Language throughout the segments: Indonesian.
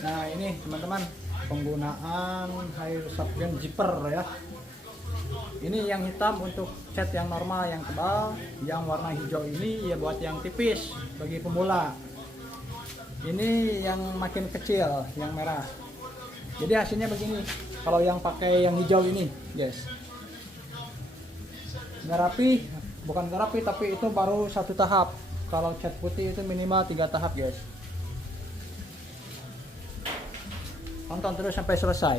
Nah ini teman-teman, penggunaan air subgen zipper ya. Ini yang hitam untuk cat yang normal, yang tebal. Yang warna hijau ini ya buat yang tipis bagi pemula. Ini yang makin kecil, yang merah. Jadi hasilnya begini. Kalau yang pakai yang hijau ini, guys. Nggak rapi, bukan nggak rapi, tapi itu baru satu tahap. Kalau cat putih itu minimal 3 tahap, guys. Tonton terus sampai selesai.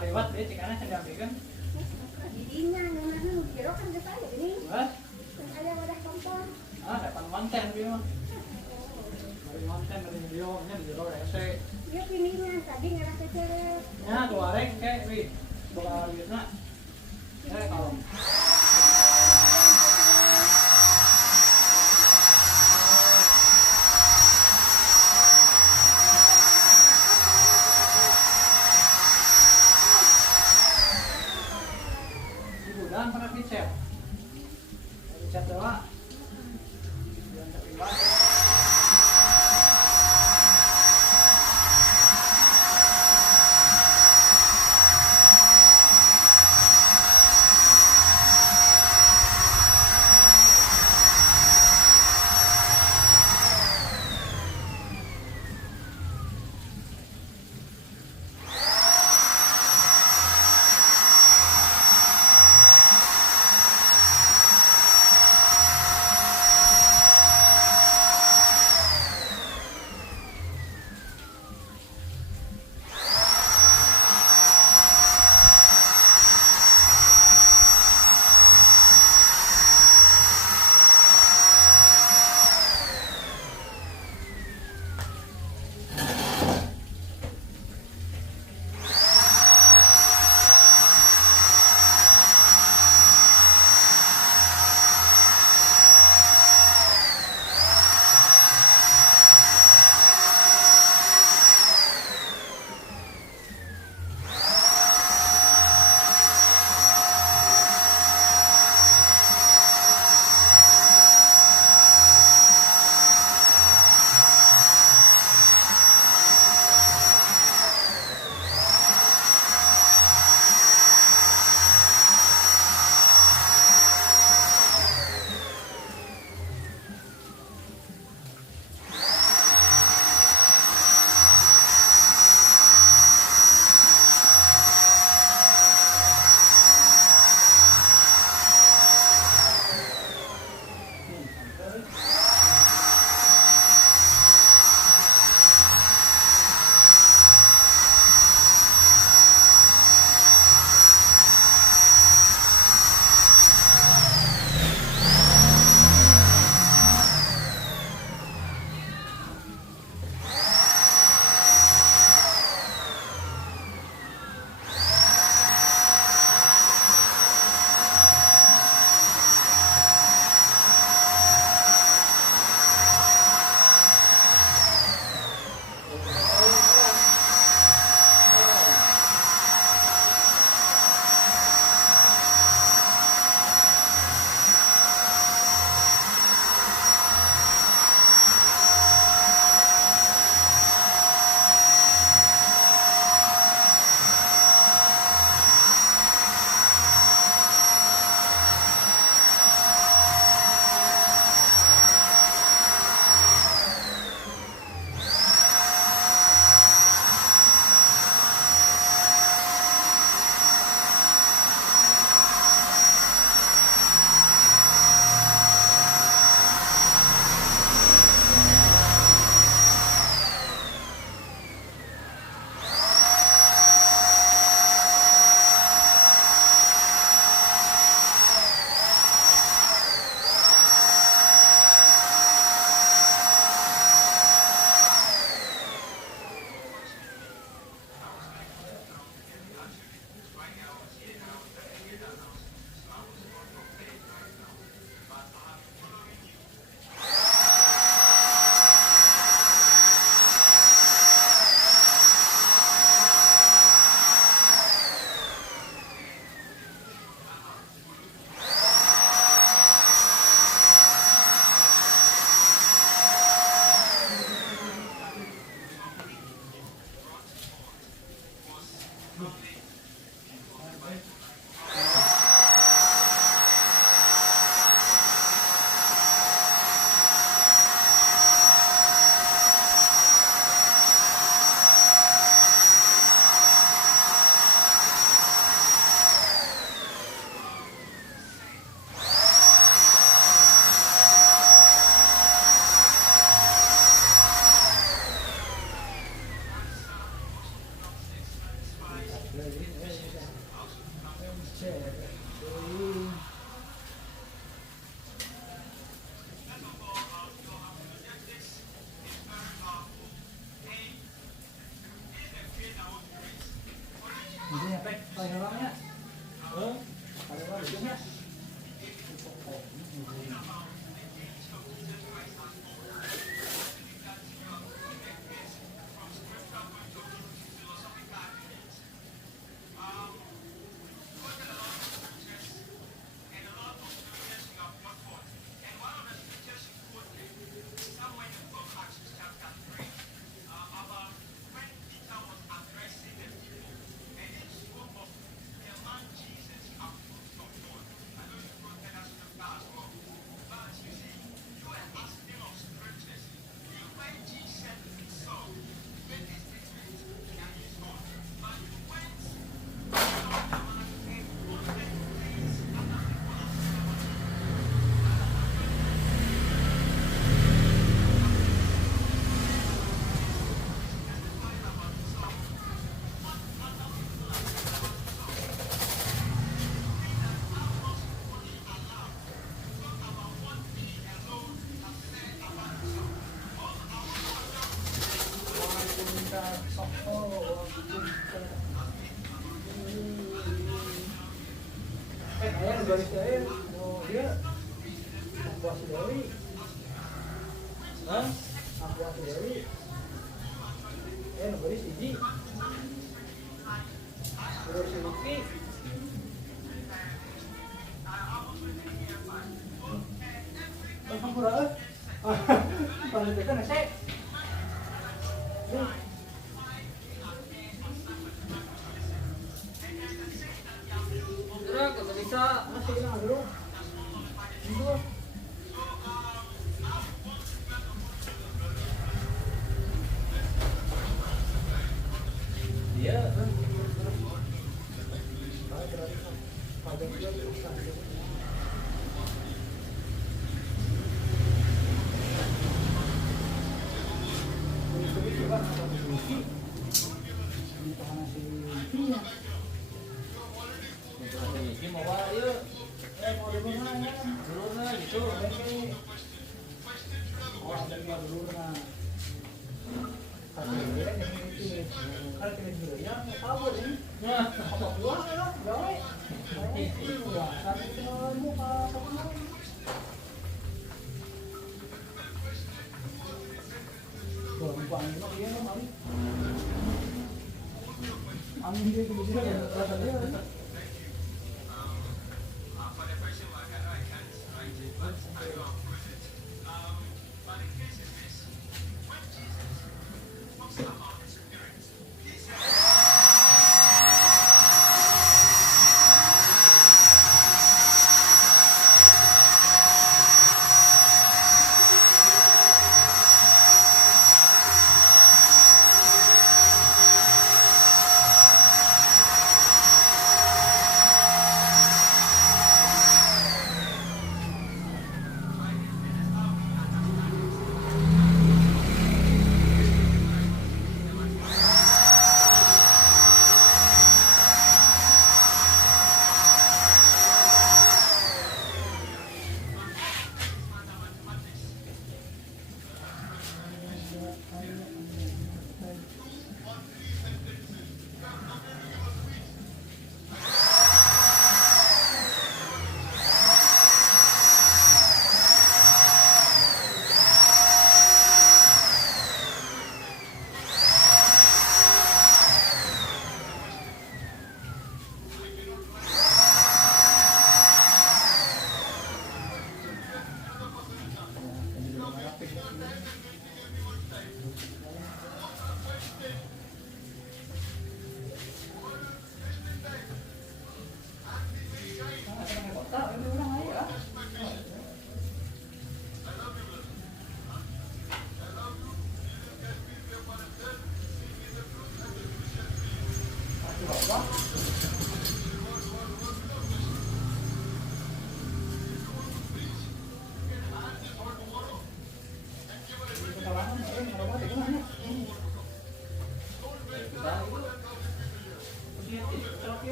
Lewat deh, cikana saya ambilkan. Didinya, nggak dulu jero kan ke saya ini. Wah, Kan ada wadah kompor. dapat manten dia. Dari manten dari videonya di jero rese. Dia pininya tadi ngerasa ceret. Ya, tuh arek kayak wih. Boga liutna. Kalau dan pernah dicet doang dan terlibat Hindi nyampe, paling orangnya. Paling orang ujungnya. Ayan, galis na yun. Oh, dia. Aqua si Dewi. Hah? Aqua si Dewi. Ayan, galis si Ji. Terus si Lucky. Ang kurang. Paano ka na siya? Bisa masih hilang dulu. Dulu. Iya. Ini tahanan si Tia. Ini mau apa yuk? Mau dulu na ya. Dulu nah gitu. Oh, ada yang dulu na. Kalau dia kan yang itu. Kalau kita dulu ya, apa ini? Nah, Apa buah ya? Gawe. Ya, sampai ke muka kemana? Tuh, muka angin dia kali. Angin dia kemudian ya, rasa dia.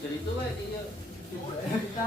jadi itu kayak dia. Kita